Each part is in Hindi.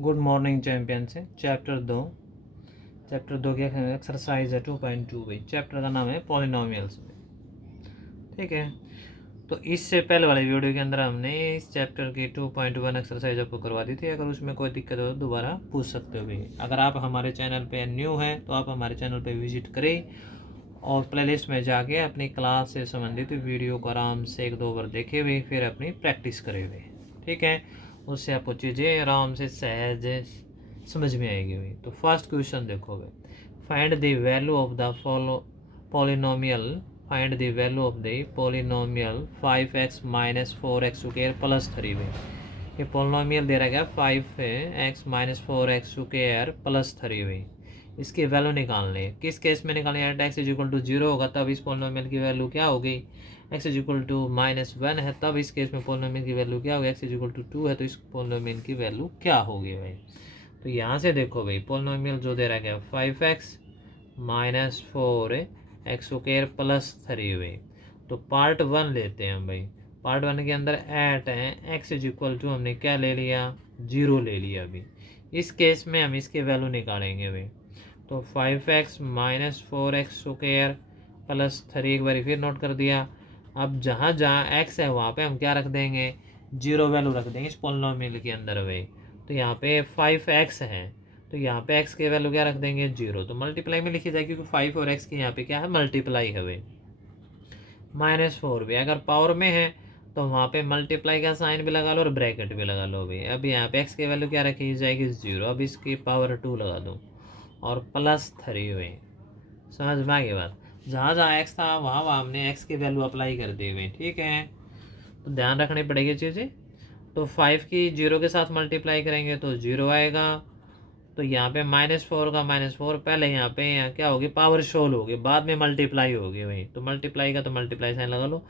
गुड मॉर्निंग चैंपियन से चैप्टर दो की एक्सरसाइज है 2.2 भाई। चैप्टर का नाम है पॉलिनोमियल्स में। ठीक है, तो इससे पहले वाले वीडियो के अंदर हमने इस चैप्टर की 2.1 एक्सरसाइज आपको करवा दी थी। अगर उसमें कोई दिक्कत हो तो दोबारा पूछ सकते हो भाई। अगर आप हमारे चैनल पे न्यू हैं तो आप हमारे चैनल पे विजिट करें और प्लेलिस्ट में जाके अपनी क्लास से संबंधित वीडियो को आराम से एक दो बार देखे हुए फिर अपनी प्रैक्टिस करे हुए। ठीक है, उससे आपको चीज़ें आराम से सहज समझ में आएगी भाई। तो फर्स्ट क्वेश्चन देखो भाई, find the value of the polynomial find the value of the polynomial 5x minus 4x square plus 3 भाई। ये पॉलिनोमियल दे रहा है 5x minus 4x square plus 3 भाई। इसकी वैल्यू निकालनी है। किस केस में निकालनी है? x इज इक्वल टू 0 होगा तब इस पॉलिनोमियल की वैल्यू क्या होगी? x इज इक्वल टू -1 है तब इस केस में पॉलिनोमियल की वैल्यू क्या होगी? x इज इक्वल टू 2 है तो इस पॉलिनोमियल की वैल्यू क्या होगी भाई? तो यहाँ से देखो भाई, पॉलिनोमियल जो दे रहा है 5x minus 4x square plus 3 भाई। तो पार्ट 1 लेते हैं भाई। पार्ट 1 के अंदर एट है x इज इक्वल टू हमने क्या ले लिया? 0 ले लिया अभी। इस केस में हम इसकी वैल्यू निकालेंगे भाई। तो 5x minus 4x square plus 3 एक बार फिर नोट कर दिया। अब जहाँ जहाँ x है वहाँ पे हम क्या रख देंगे? 0 वैल्यू रख देंगे इस पॉलिनोमियल के अंदर भाई। तो यहाँ पे 5x है तो यहाँ पे x की वैल्यू क्या रख देंगे? 0। तो मल्टीप्लाई में लिखी जाएगी क्योंकि 5 और x की यहाँ पे क्या है? मल्टीप्लाई है भाई। -4 भी अगर पावर में है तो वहाँ पे मल्टीप्लाई का साइन भी लगा लो और ब्रैकेट भी लगा लो भाई। अब यहाँ पे x की वैल्यू क्या रखी जाएगी? 0। अब इसकी पावर 2 लगा दो और प्लस 3 हुए। समझ में आ गई बात? जहाँ जहाँ x था वहाँ वहाँ हमने x की वैल्यू अप्लाई कर दी हुई। ठीक है, तो ध्यान रखनी पड़ेगी चीज़ें। तो 5 की 0 के साथ मल्टीप्लाई करेंगे तो 0 आएगा। तो यहाँ पे -4 का -4 पहले यहाँ पे यहाँ क्या होगी? पावर शोल होगी, बाद में मल्टीप्लाई होगी भाई। तो मल्टीप्लाई का तो मल्टीप्लाई साइन लगा लो।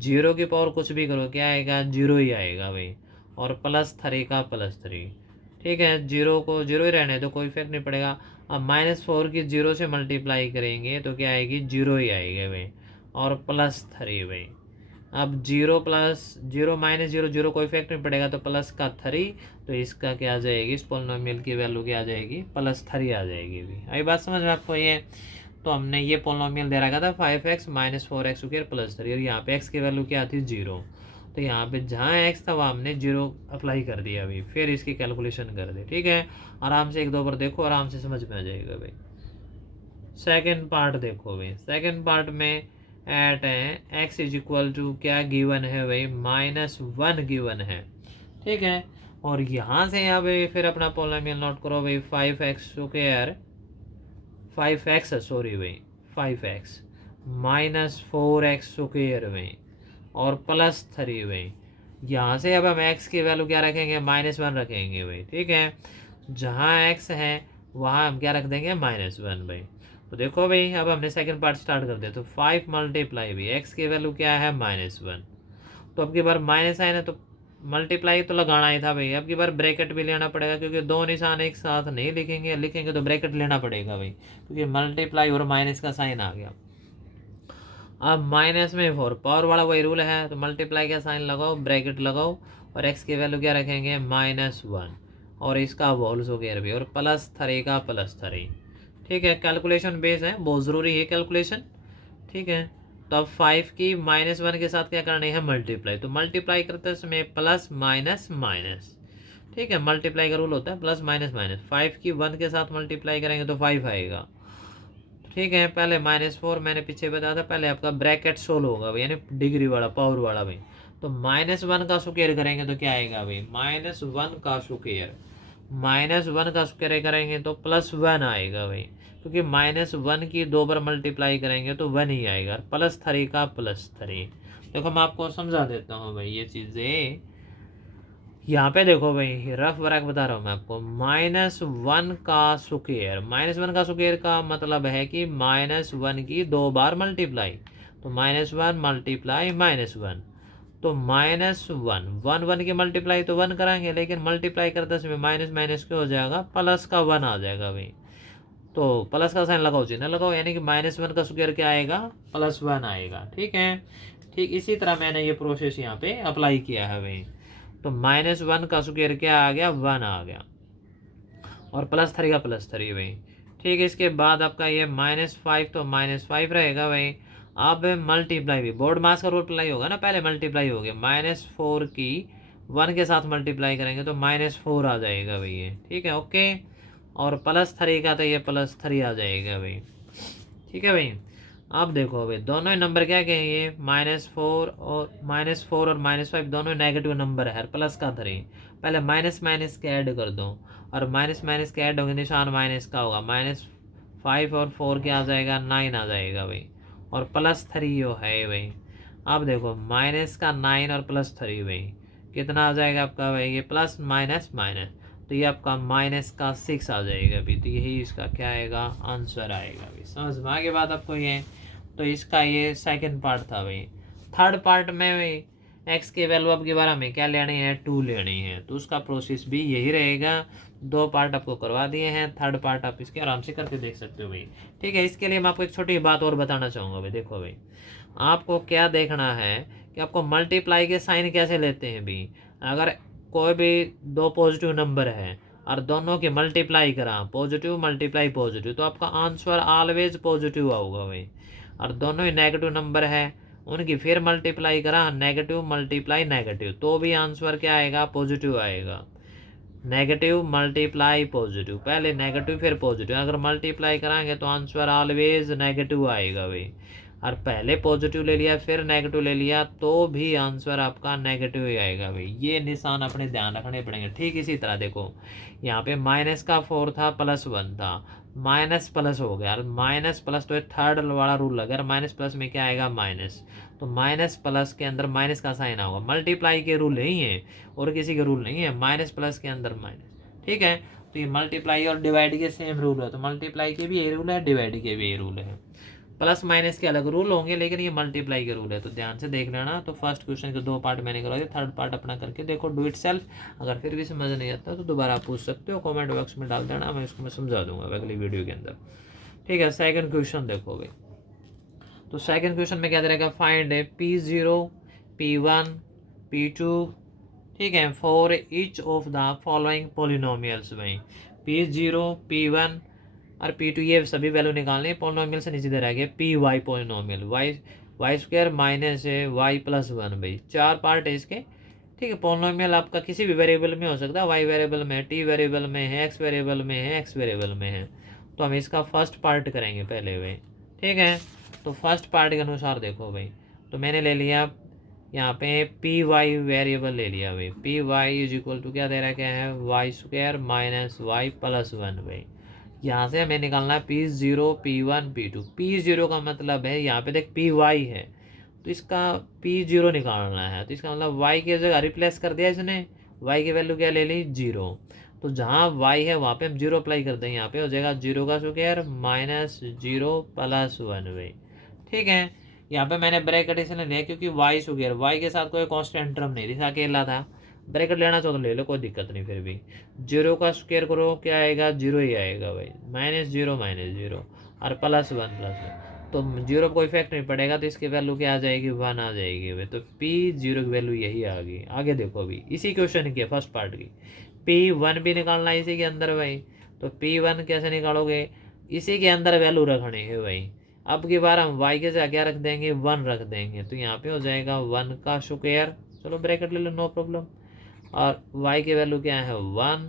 0 की पावर कुछ भी करो क्या आएगा? 0 ही आएगा भाई। और +3 का +3। ठीक है, 0 को 0 ही रहने तो कोई इफेक्ट नहीं पड़ेगा। अब -4 की 0 से मल्टीप्लाई करेंगे तो क्या आएगी? 0 ही आएगा भाई। और +3 भाई। अब 0 प्लस 0 माइनस 0 0 कोई इफेक्ट नहीं पड़ेगा तो प्लस का 3। तो इसका क्या आ जाएगी? इस पॉलिनोमियल की वैल्यू क्या आ जाएगी? +3 आ जाएगी भी। आई बात समझ में आपको ये? तो हमने ये पॉलिनोमियल दे रखा था 5x minus 4x square plus 3 और यहाँ पे x की वैल्यू क्या थी? 0। तो यहाँ पे जहाँ x था वहाँ हमने 0 अप्लाई कर दिया अभी, फिर इसकी कैलकुलेशन कर दी। ठीक है, आराम से एक दो बार देखो, आराम से समझ में आ जाएगा भाई। सेकेंड पार्ट देखो भाई। सेकेंड पार्ट में एट है x इज इक्वल टू क्या गिवन है भाई? -1 गिवन है। ठीक है, और यहाँ से यहाँ पे फिर अपना पॉलिनोमियल नोट करो भाई। 5x स्क्वायर 5x सॉरी भाई 5x माइनस 4x स्क्वायर भाई और +3 भाई। यहाँ से अब हम x की वैल्यू क्या रखेंगे? -1 रखेंगे भाई। ठीक है, जहाँ x है वहाँ हम क्या रख देंगे? -1 भाई। तो देखो भाई, अब हमने सेकंड पार्ट स्टार्ट कर दिया। तो 5 मल्टीप्लाई भी x की वैल्यू क्या है? -1। तो अब की बार माइनस है ना तो मल्टीप्लाई तो लगाना ही था भाई। अब की बार ब्रैकेट भी लेना पड़ेगा क्योंकि दो निशान एक साथ नहीं लिखेंगे तो ब्रैकेट लेना पड़ेगा भाई, क्योंकि मल्टीप्लाई और माइनस का साइन आ गया। अब माइनस में 4 पावर वाला वही रूल है, तो मल्टीप्लाई का साइन लगाओ, ब्रैकेट लगाओ और x की वैल्यू क्या रखेंगे? -1 और इसका होल स्क्वायर भी और +3 का +3। ठीक है, कैलकुलेशन बेस है, बहुत ज़रूरी है कैलकुलेशन। ठीक है, तो अब 5 की -1 के साथ क्या करनी है? मल्टीप्लाई। तो मल्टीप्लाई करते समय प्लस माइनस माइनस। ठीक है, मल्टीप्लाई का रूल होता है प्लस माइनस माइनस। 5 की 1 के साथ मल्टीप्लाई करेंगे तो 5 आएगा। ठीक है, पहले -4 मैंने पीछे बताया था, पहले आपका ब्रैकेट सोल होगा भाई, यानी डिग्री वाला पावर वाला भाई। तो -1 का स्क्वायर करेंगे तो क्या आएगा भाई? -1 का स्क्वायर -1 का स्क्वायर करेंगे तो +1 आएगा भाई, क्योंकि -1 की 2 बार मल्टीप्लाई करेंगे तो 1 ही आएगा। +3 का +3। देखो मैं आपको समझा देता हूँ भाई ये चीज़ें। यहाँ पे देखो भाई, रफ वर्क बता रहा हूँ मैं आपको। -1 का स्क्वायर, -1 का स्क्वायर का मतलब है कि -1 की 2 बार मल्टीप्लाई। तो -1 मल्टीप्लाई -1 तो -1 1 1 की मल्टीप्लाई तो 1 कराएंगे, लेकिन मल्टीप्लाई करते समय माइनस माइनस क्या हो जाएगा? प्लस का 1 आ जाएगा भाई। तो प्लस का साइन लगाओ, चिन्ह लगाओ, यानी कि -1 का स्क्वायर क्या आएगा? +1 आएगा। ठीक है, ठीक इसी तरह मैंने ये प्रोसेस यहाँ पे अप्लाई किया है भाई। तो -1 का स्क्वायर क्या आ गया? 1 आ गया। और +3 का +3 भाई। ठीक है, इसके बाद आपका ये -5 तो -5 रहेगा भाई। अब मल्टीप्लाई भी बोर्ड मास का रूल अप्लाई होगा ना, पहले मल्टीप्लाई हो गया -4 की 1 के साथ मल्टीप्लाई करेंगे तो -4 आ जाएगा भाई ये। ठीक है, ओके। और +3 का तो ये +3 आ जाएगा भाई। ठीक है भाई। अब देखो भाई दोनों ही नंबर क्या कहेंगे, -4 और -5 दोनों नेगेटिव नंबर है, प्लस का 3। पहले माइनस माइनस के ऐड कर दो, और माइनस माइनस के ऐड होंगे, निशान माइनस का होगा। -5 और 4 क्या आ जाएगा, 9 आ जाएगा भाई। और +3 जो है भाई। अब देखो माइनस का 9 और +3 भाई कितना आ जाएगा आपका भाई, ये प्लस माइनस माइनस, तो ये आपका -6 आ जाएगा भाई। तो यही इसका क्या आएगा, आंसर आएगा भाई। समझ में आगे बात आपको ये। तो इसका ये सेकंड पार्ट था भाई। थर्ड पार्ट में भाई एक्स के वैल्यू आपके बारे में क्या लेनी है, 2 लेनी है, तो उसका प्रोसेस भी यही रहेगा। 2 पार्ट आपको करवा दिए हैं, थर्ड पार्ट आप इसके आराम से करके देख सकते हो भाई। ठीक है, इसके लिए मैं आपको एक छोटी बात और बताना चाहूँगा भाई। देखो भाई, आपको क्या देखना है कि आपको मल्टीप्लाई के साइन कैसे लेते हैं भाई। अगर कोई भी 2 पॉजिटिव नंबर है और दोनों की मल्टीप्लाई करा, पॉजिटिव मल्टीप्लाई पॉजिटिव, तो आपका आंसर ऑलवेज पॉजिटिव आऊगा भाई। और दोनों ही नेगेटिव नंबर है, उनकी फिर मल्टीप्लाई करा, नेगेटिव मल्टीप्लाई नेगेटिव, तो भी आंसर क्या आएगा, पॉजिटिव आएगा। नेगेटिव मल्टीप्लाई पॉजिटिव, पहले नेगेटिव फिर पॉजिटिव, अगर मल्टीप्लाई कराएंगे तो आंसर ऑलवेज नेगेटिव आएगा भाई। और पहले पॉजिटिव ले लिया फिर नेगेटिव ले लिया तो भी आंसर आपका नेगेटिव ही आएगा भाई। ये निशान अपने ध्यान रखने पड़ेंगे। ठीक इसी तरह देखो, यहाँ पे -4 था, +1 था, माइनस प्लस हो गया, और माइनस प्लस तो थर्ड वाला रूल लगा, और माइनस प्लस में क्या आएगा, माइनस। तो माइनस प्लस के अंदर माइनस का साइन होगा। मल्टीप्लाई के रूल नहीं है और किसी के रूल नहीं है, माइनस प्लस के अंदर माइनस। ठीक है, तो ये मल्टीप्लाई और डिवाइड के सेम रूल है, तो मल्टीप्लाई के भी ये रूल है, डिवाइड के भी ये रूल है। प्लस माइनस के अलग रूल होंगे, लेकिन ये मल्टीप्लाई के रूल है, तो ध्यान से देख लेना। तो फर्स्ट क्वेश्चन के 2 पार्ट मैंने करवाए, थर्ड पार्ट अपना करके देखो, डू इट सेल्फ। अगर फिर भी समझ नहीं आता तो दोबारा आप पूछ सकते हो, कमेंट बॉक्स में डाल देना, मैं इसको समझा दूंगा अगली वीडियो के अंदर। ठीक है, सेकंड क्वेश्चन देखो भाई। तो सेकंड क्वेश्चन में क्या दे रहेगा, फाइंड है P0 P1 P2, ठीक है, for each of the following polynomials भाई। P0 P1 और P2 ये सभी वैल्यू निकालनी है। पॉलिनोमियल से नीचे दे रहा है Py पॉलिनोमियल, y² माइनस है y+1 भाई। 4 पार्ट है इसके। ठीक है, पॉलिनोमियल आपका किसी भी वेरिएबल में हो सकता है, y वेरिएबल में, t वेरिएबल में है, x वेरिएबल में है, x वेरिएबल में है। तो हम इसका फर्स्ट पार्ट करेंगे पहले भाई। ठीक है, तो फर्स्ट पार्ट के अनुसार देखो भाई, तो मैंने ले लिया यहाँ पे पी वाई वेरिएबल ले लिया भाई। P Y is equal to क्या दे रहा है, क्या है, y² माइनस y+1 भाई। यहाँ से हमें निकालना है P0 P1 P2। P0 का मतलब है यहाँ पे देख पी वाई है, तो इसका P0 निकालना है, तो इसका मतलब y की जगह रिप्लेस कर दिया इसने, y की वैल्यू क्या ले ली, 0। तो जहाँ y है वहाँ पे हम 0 अप्लाई कर देंगे, यहाँ पे हो जाएगा 0 का स्क्वायर माइनस 0+1 भाई। ठीक है, यहाँ पे मैंने ब्रैकेट इसलिए लिया क्योंकि y स्क्वायर, y के साथ कोई कांस्टेंट टर्म नहीं थी, अकेला था। ब्रैकेट लेना चाहो तो ले लो, कोई दिक्कत नहीं। फिर भी 0 का स्क्वायर करो क्या आएगा, 0 ही आएगा भाई। -0 और +1 तो 0 कोई इफेक्ट नहीं पड़ेगा, तो इसकी वैल्यू क्या आ जाएगी, 1 आ जाएगी भाई। तो P0 की वैल्यू यही आ गई। आगे देखो अभी इसी क्वेश्चन की फर्स्ट पार्ट की P1 भी निकालना है इसी के अंदर भाई। तो P1 कैसे निकालोगे, इसी के अंदर वैल्यू रखनी है भाई। अब की बार हम y के जगह क्या रख देंगे, 1 रख देंगे, तो यहाँ पे हो जाएगा 1 का स्क्वायर, चलो ब्रैकेट ले लो, नो प्रॉब्लम। और y की वैल्यू क्या है, 1,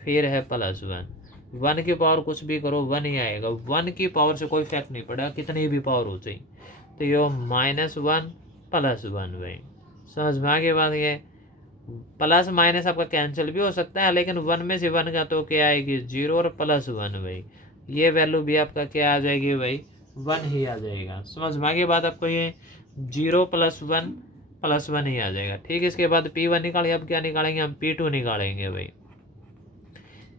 फिर है +1। 1 की पावर कुछ भी करो 1 ही आएगा, 1 की पावर से कोई इफेक्ट नहीं पड़ेगा, कितनी भी पावर हो चाहिए। तो ये -1 +1 भाई। समझ में आगे बात, ये प्लस माइनस आपका कैंसिल भी हो सकता है, लेकिन 1 में से 1 का तो क्या आएगी, 0 और +1 भाई। ये वैल्यू भी आपका क्या आ जाएगी भाई, 1 ही आ जाएगा। समझ में आगे बात आपको, ये 0 + 1 ही आ जाएगा। ठीक है, इसके बाद P1 निकालेंगे, अब क्या निकालेंगे हम, P2 निकालेंगे भाई।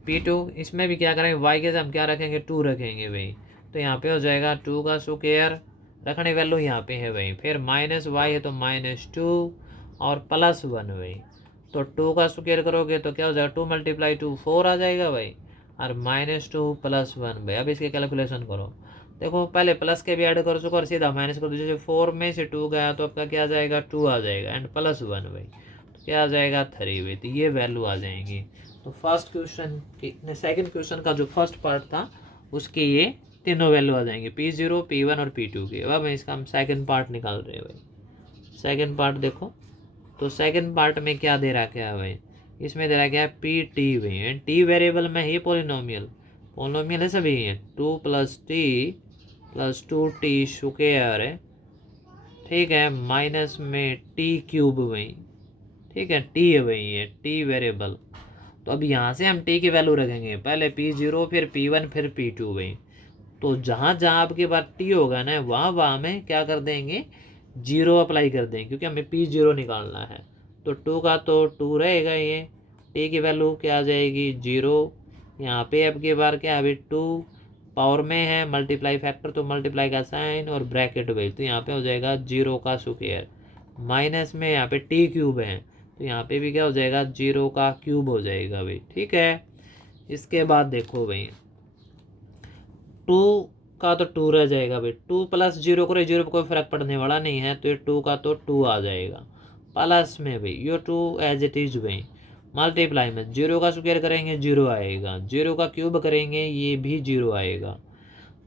P2 इसमें भी क्या करेंगे, y के साथ हम क्या रखेंगे, 2 रखेंगे भाई। तो यहाँ पे हो जाएगा 2 का स्क्वायर, रखने वैल्यू यहाँ पे है भाई, फिर -y है तो -2 और +1 भाई। तो 2 का स्क्वायर करोगे तो क्या हो जाएगा, 2 × 2 4 आ जाएगा भाई, और -2 +1 भाई। अब इसके कैलकुलेशन करो, देखो पहले प्लस के भी ऐड कर चुका और सीधा माइनस कर दो, जैसे 4 में से 2 गया तो आपका क्या आ जाएगा, 2 आ जाएगा, एंड +1 भाई, तो क्या आ जाएगा, 3 भाई। तो ये वैल्यू आ जाएंगी। तो फर्स्ट क्वेश्चन के सेकंड क्वेश्चन का जो फर्स्ट पार्ट था उसके ये तीनों वैल्यू आ जाएंगे P0, P1 और P2 के। अब इसका हम सेकंड पार्ट निकाल रहे हैं भाई। सेकंड पार्ट देखो, तो सेकंड पार्ट में क्या दे रखा है भाई, इसमें दे रखा है PT भाई। टी वेरिएबल में ही पोलिनोमियल है सभी है, 2 + t + 2t स्क्वायर है, ठीक है, माइनस में t³ भाई, ठीक है, t है भाई, ये t वेरिएबल। तो अब यहाँ से हम t की वैल्यू रखेंगे, पहले P0 फिर P1 फिर P2 भाई। तो जहाँ जहाँ आपके पास t होगा ना वहाँ में क्या कर देंगे, 0 अप्लाई कर देंगे, क्योंकि हमें P0 निकालना है। तो 2 का तो 2 रहेगा, ये t की वैल्यू क्या आ जाएगी 0। यहाँ पे आपके बार क्या अभी 2 पावर में है, मल्टीप्लाई फैक्टर तो मल्टीप्लाई का साइन और ब्रैकेट भाई, तो यहाँ पे हो जाएगा 0 का स्क्वायर, माइनस में यहाँ पे t³ है, तो यहाँ पे भी क्या हो जाएगा 0 का क्यूब हो जाएगा भाई, ठीक है। इसके बाद देखो भाई 2 का तो 2 रह जाएगा भाई, 2 + 0 करो, 0 पर कोई फर्क पड़ने वाला नहीं है, तो ये 2 का तो 2 आ जाएगा, प्लस में भाई ये 2 एज इट इज भाई, मल्टीप्लाई में 0 का स्क्वायर करेंगे 0 आएगा, 0 का क्यूब करेंगे ये भी 0 आएगा,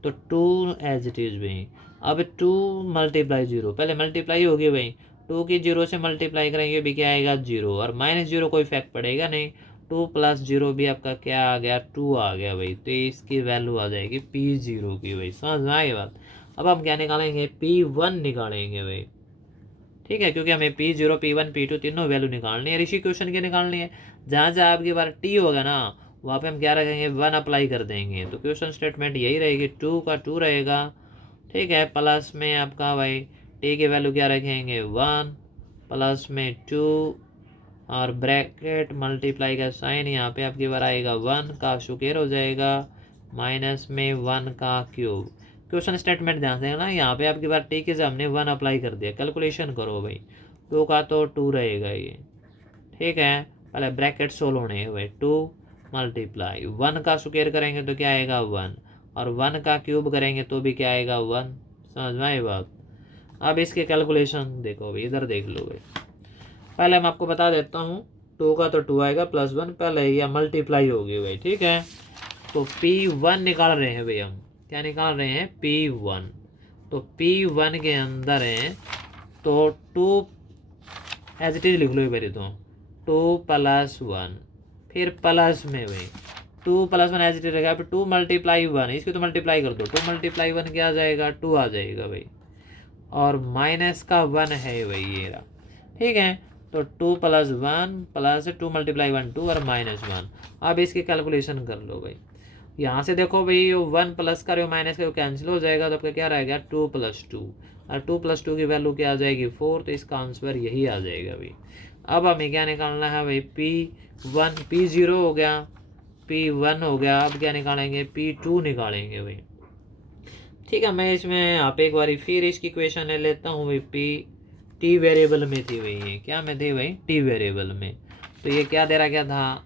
तो 2 एज इट इज भाई। अब 2 × 0, पहले मल्टीप्लाई होगी भाई, 2 की 0 से मल्टीप्लाई करेंगे भी क्या आएगा 0, और -0 कोई इफेक्ट पड़ेगा नहीं, 2 + 0 भी आपका क्या आ गया 2 आ गया भाई, तो इसकी वैल्यू आ जाएगी P0 की भाई, समझ में आई बात। अब हम क्या निकालेंगे, P1 निकालेंगे भाई, ठीक है, क्योंकि हमें P0, P1, P2 तीनों वैल्यू निकालनी है, इसी क्वेश्चन की निकालनी है। जहाँ जहाँ आपकी बार t होगा ना वहाँ पे हम क्या रखेंगे 1 अप्लाई कर देंगे, तो क्वेश्चन स्टेटमेंट यही रहेगी, 2 का 2 रहेगा, ठीक है, प्लस में आपका भाई t की वैल्यू क्या रखेंगे 1, प्लस में 2 और ब्रैकेट मल्टीप्लाई का साइन, यहाँ पे आपकी बार आएगा 1 का स्क्वायर हो जाएगा, माइनस में 1 का क्यूब। क्वेश्चन स्टेटमेंट ध्यान से ना, यहाँ पे आपकी बार टी के हमने 1 अप्लाई कर दिया, कैलकुलेशन करो भाई, 2 का तो 2 रहेगा ये, ठीक है, पहले ब्रैकेट सोल्व होने हैं भाई, 2 × 1 का स्क्वायर करेंगे तो क्या आएगा 1, और 1 का क्यूब करेंगे तो भी क्या आएगा 1, समझ में आई बात। अब इसके कैलकुलेशन देखो भाई, इधर देख लो भाई, पहले मैं आपको बता देता हूँ, 2 का तो 2 आएगा +1, पहले यह मल्टीप्लाई होगी भाई, ठीक है। तो P1 निकाल रहे हैं भाई, हम क्या निकाल रहे हैं P1, तो P1 के अंदर है तो 2 एज इट इज लिख लो भाई, तो 2 + 1 फिर प्लस में भाई 2 + 1 एज इट इज रहेगा, फिर 2 × 1, इसको तो मल्टीप्लाई कर दो, 2 × 1 क्या आ जाएगा 2 आ जाएगा भाई, और माइनस का 1 है भाई ये रहा, ठीक है। तो 2 + 1 प्लस 2 × 1 2 और -1। अब इसकी कैलकुलेशन कर लो भाई, यहाँ से देखो भाई 1 प्लस का और माइनस का कैंसिल हो जाएगा, तो आपका क्या रहेगा 2 + 2, और 2 + 2 की वैल्यू क्या आ जाएगी 4, तो इसका आंसर यही आ जाएगा भाई। अब हमें क्या निकालना है भाई, P0 हो गया, P1 हो गया, अब क्या निकालेंगे P2 निकालेंगे भाई, ठीक है। मैं इसमें यहाँ पे एक बार फिर इसकी इक्वेशन ले लेता हूँ भाई, टी वेरिएबल में थी भाई, ये क्या में थी भाई टी वेरिएबल में, तो ये क्या दे रहा क्या था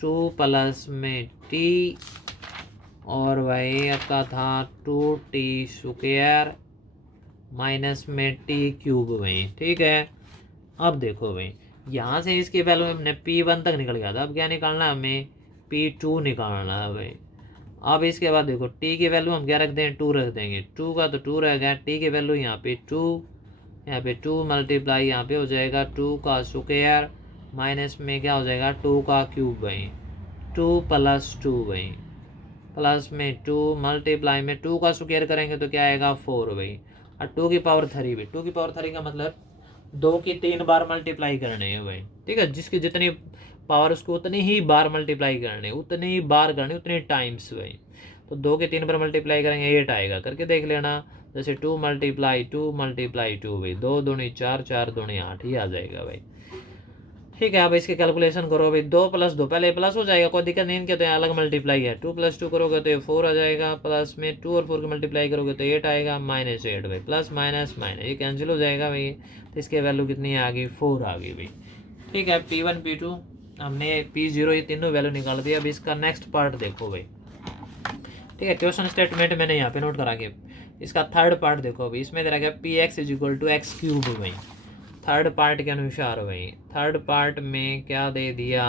2 प्लस में t, और भाई आपका था 2t स्क्वायर माइनस में t³ भाई, ठीक है। अब देखो भाई यहाँ से इसकी वैल्यू हमने P1 तक निकल गया था, अब क्या निकालना है हमें P2 निकालना है भाई। अब इसके बाद देखो t की वैल्यू हम क्या रख दें 2 रख देंगे, 2 का तो 2 रह गया, t की वैल्यू यहाँ पे 2, यहाँ पे 2 मल्टीप्लाई यहाँ पे हो जाएगा 2 का स्क्वायर, माइनस में क्या हो जाएगा 2 का क्यूब भाई, 2 + 2 भाई, प्लस में 2 मल्टीप्लाई में 2 का स्क्वायर करेंगे तो क्या आएगा 4 भाई, और 2 की पावर 3 भाई, 2 की पावर 3 का मतलब 2 की 3 बार मल्टीप्लाई करने हैं भाई, ठीक है, जिसकी जितनी पावर उसको उतनी ही बार मल्टीप्लाई करने, उतनी ही बार करने, उतनी टाइम्स भाई। तो 2 के 3 बार मल्टीप्लाई करेंगे 8 आएगा, करके देख लेना, जैसे 2 × 2 × 2 भाई, 2 दूनी 4, 4 दूनी 8 ही आ जाएगा भाई, ठीक है। अब इसकी कैलकुलेशन करो भाई, 2 + 2 पहले प्लस हो जाएगा, कोई दिक्कत नहीं, कहते हैं अलग मल्टीप्लाई है, 2 + 2 करोगे तो ये 4 आ जाएगा, प्लस में 2 और 4 की मल्टीप्लाई करोगे तो 8 आएगा, -8 भाई, प्लस माइनस माइनस ये कैंसिल हो जाएगा भाई, तो इसकी वैल्यू कितनी आ गई 4 आ गई भाई, ठीक है। P1 P2 हमने P0 ये तीनों वैल्यू निकाल दी। अब इसका नेक्स्ट पार्ट देखो भाई, ठीक है, क्वेश्चन स्टेटमेंट मैंने यहाँ पे नोट करा के, इसका थर्ड पार्ट देखो भाई, इसमें दे रखा है Px = x³ भाई, थर्ड पार्ट के अनुसार भाई, थर्ड पार्ट में क्या दे दिया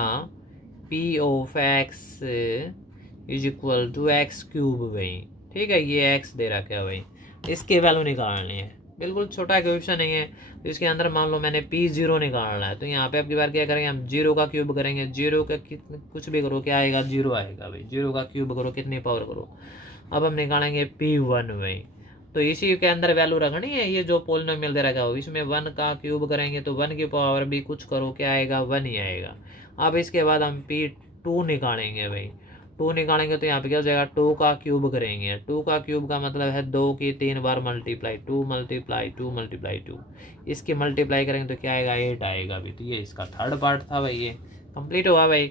P of X is equal to X cube भाई। ठीक है, ये एक्स दे रखा है भाई, इसकी वैल्यू निकालनी है। बिल्कुल छोटा क्वेश्चन है ये। तो इसके अंदर मान लो मैंने P0 निकालना है, तो यहाँ पे अब की बार क्या करेंगे हम, जीरो का क्यूब करेंगे। जीरो का कुछ भी करो क्या आएगा, जीरो आएगा भाई। जीरो का क्यूब करो, कितनी पावर करो। अब हम निकालेंगे P1 भाई। तो इसी के अंदर वैल्यू रखनी है, ये जो पोलिनोमियल दे रखा हो इसमें 1 का क्यूब करेंगे तो 1 की पावर भी कुछ करो क्या आएगा, 1 ही आएगा। अब इसके बाद हम P2 निकालेंगे भाई। 2 निकालेंगे तो यहाँ पे क्या हो जाएगा, 2 का क्यूब करेंगे। 2 का क्यूब का मतलब है 2 की 3 बार मल्टीप्लाई, 2 मल्टीप्लाई 2 मल्टीप्लाई 2। इसकी मल्टीप्लाई करेंगे तो क्या आएगा, 8 आएगा भाई। तो ये इसका थर्ड पार्ट था भाई, ये कंप्लीट हुआ भाई।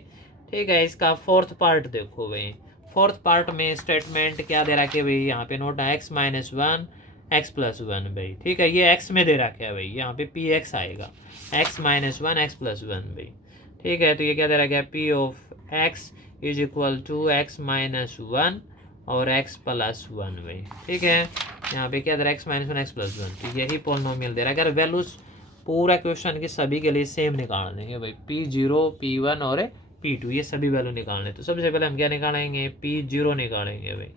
ठीक है, इसका फोर्थ पार्ट देखो भाई। फोर्थ पार्ट में स्टेटमेंट क्या दे रखा है भाई, यहाँ पे नोट है x माइनस 1 एक्स प्लस 1 भाई। ठीक है, ये x में दे रखा है भाई, यहाँ पे px आएगा, x माइनस 1 एक्स प्लस 1 भाई। ठीक है, तो ये क्या दे रखा है, p of x is equal to X minus 1 और x प्लस 1 भाई। ठीक है, यहाँ पे क्या दे रहा है, x माइनस 1 एक्स प्लस 1। तो यही पोलिनोमियल दे रहा है। अगर वैल्यूज पूरा क्वेश्चन की सभी के लिए सेम निकाल देंगे भाई, P0 P1 और P2 ये सभी वैल्यू निकालने। तो सबसे पहले हम क्या निकालेंगे, P0 निकालेंगे भाई।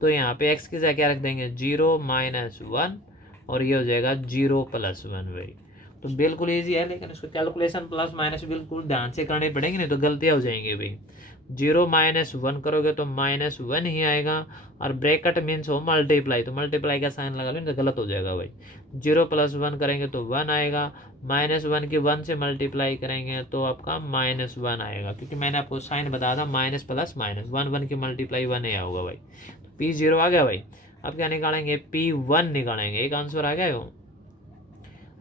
तो यहाँ पे x की जगह क्या रख देंगे, 0 माइनस 1 और ये हो जाएगा 0 प्लस 1 भाई। तो बिल्कुल ईजी है, लेकिन इसको कैलकुलेशन प्लस माइनस बिल्कुल ध्यान से करनी पड़ेगी, नहीं तो गलतियाँ हो जाएंगी भाई। 0 माइनस 1 करोगे तो माइनस 1 ही आएगा, और ब्रैकेट मीन्स हो मल्टीप्लाई, तो मल्टीप्लाई का साइन लगा लो, तो गलत हो जाएगा भाई। 0 प्लस 1 करेंगे तो 1 आएगा, माइनस 1 की 1 से मल्टीप्लाई करेंगे तो आपका माइनस 1 आएगा, क्योंकि मैंने आपको साइन बताया था माइनस प्लस माइनस, 1 की मल्टीप्लाई 1 ही होगा भाई। तो P0 आ गया भाई। अब क्या निकालेंगे, P1 निकालेंगे। एक आंसर आ गया हो,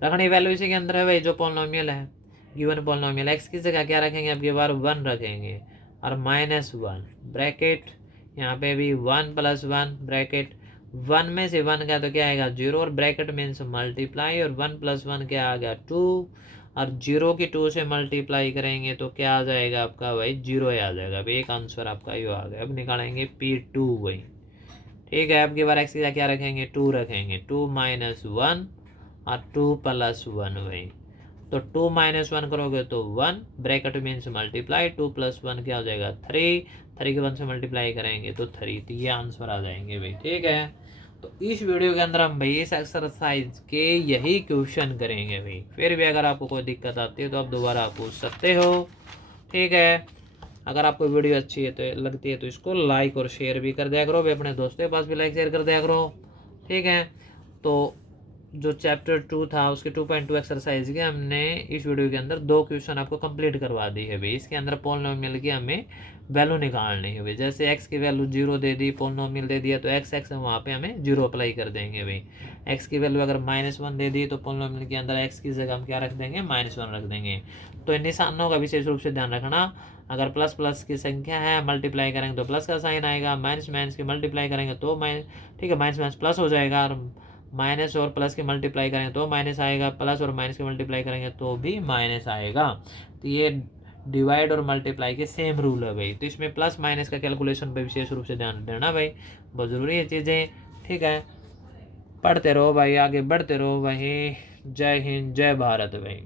रखनी वैल्यू इसी के अंदर है भाई, जो पोलिनोमियल है, गिवन पोलिनोमियल। एक्स की जगह क्या रखेंगे, अब की बार 1 रखेंगे और माइनस 1 ब्रैकेट, यहाँ पे भी 1 प्लस 1 ब्रैकेट, 1 में से 1 का तो क्या आएगा, 0 और ब्रैकेट मीन्स मल्टीप्लाई, और 1 प्लस 1 क्या आ गया, 2, और 0 की 2 से मल्टीप्लाई करेंगे तो क्या आ जाएगा आपका भाई, 0 ही आ जाएगा भाई। एक आंसर आपका ये आ गया। अब निकालेंगे P2 भाई। ठीक है, अब की बार एक्स की जगह क्या रखेंगे, 2 रखेंगे, 2 माइनस 1 और 2 प्लस 1 भाई। तो 2 माइनस 1 करोगे तो 1 ब्रैकेट मीन्स मल्टीप्लाई, 2 प्लस 1 क्या हो जाएगा, 3, 3 के 1 से मल्टीप्लाई करेंगे तो 3। तो ये आंसर आ जाएंगे भाई। ठीक है, तो इस वीडियो के अंदर हम भाई इस एक्सरसाइज के यही क्वेश्चन करेंगे भाई। फिर भी अगर आपको कोई दिक्कत आती है तो आप दोबारा पूछ सकते हो। ठीक है, अगर आपको वीडियो अच्छी है तो लगती है तो इसको लाइक और शेयर भी कर दिया करो भाई, अपने दोस्तों के पास भी लाइक शेयर कर दिया करो। ठीक है, तो जो चैप्टर 2 था उसके 2.2 एक्सरसाइज के हमने इस वीडियो के अंदर 2 क्वेश्चन आपको कंप्लीट करवा दी है भाई। इसके अंदर पोलिनोमियल की हमें वैल्यू निकालनी है भाई। जैसे x की वैल्यू 0 दे दी, पोलिनोमियल दे दिया, तो x वहाँ पे हमें 0 अप्लाई कर देंगे भाई। x की वैल्यू अगर -1 दे दी तो पोलिनोमियल के अंदर x की जगह हम क्या रख देंगे, -1 रख देंगे। तो इन निशानों का विशेष रूप से ध्यान रखना। अगर प्लस प्लस की संख्या है, मल्टीप्लाई करेंगे तो प्लस का साइन आएगा, माइनस माइनस की मल्टीप्लाई करेंगे तो माइनस, ठीक है, माइनस माइनस प्लस हो जाएगा, और माइनस और प्लस की मल्टीप्लाई करेंगे तो माइनस आएगा, प्लस और माइनस की मल्टीप्लाई करेंगे तो भी माइनस आएगा। तो ये डिवाइड और मल्टीप्लाई के सेम रूल है भाई। तो इसमें प्लस माइनस का कैलकुलेशन पे विशेष रूप से ध्यान देना भाई, बहुत ज़रूरी है चीज़ें। ठीक है, पढ़ते रहो भाई, आगे बढ़ते रहो भाई। जय हिंद, जय भारत भाई।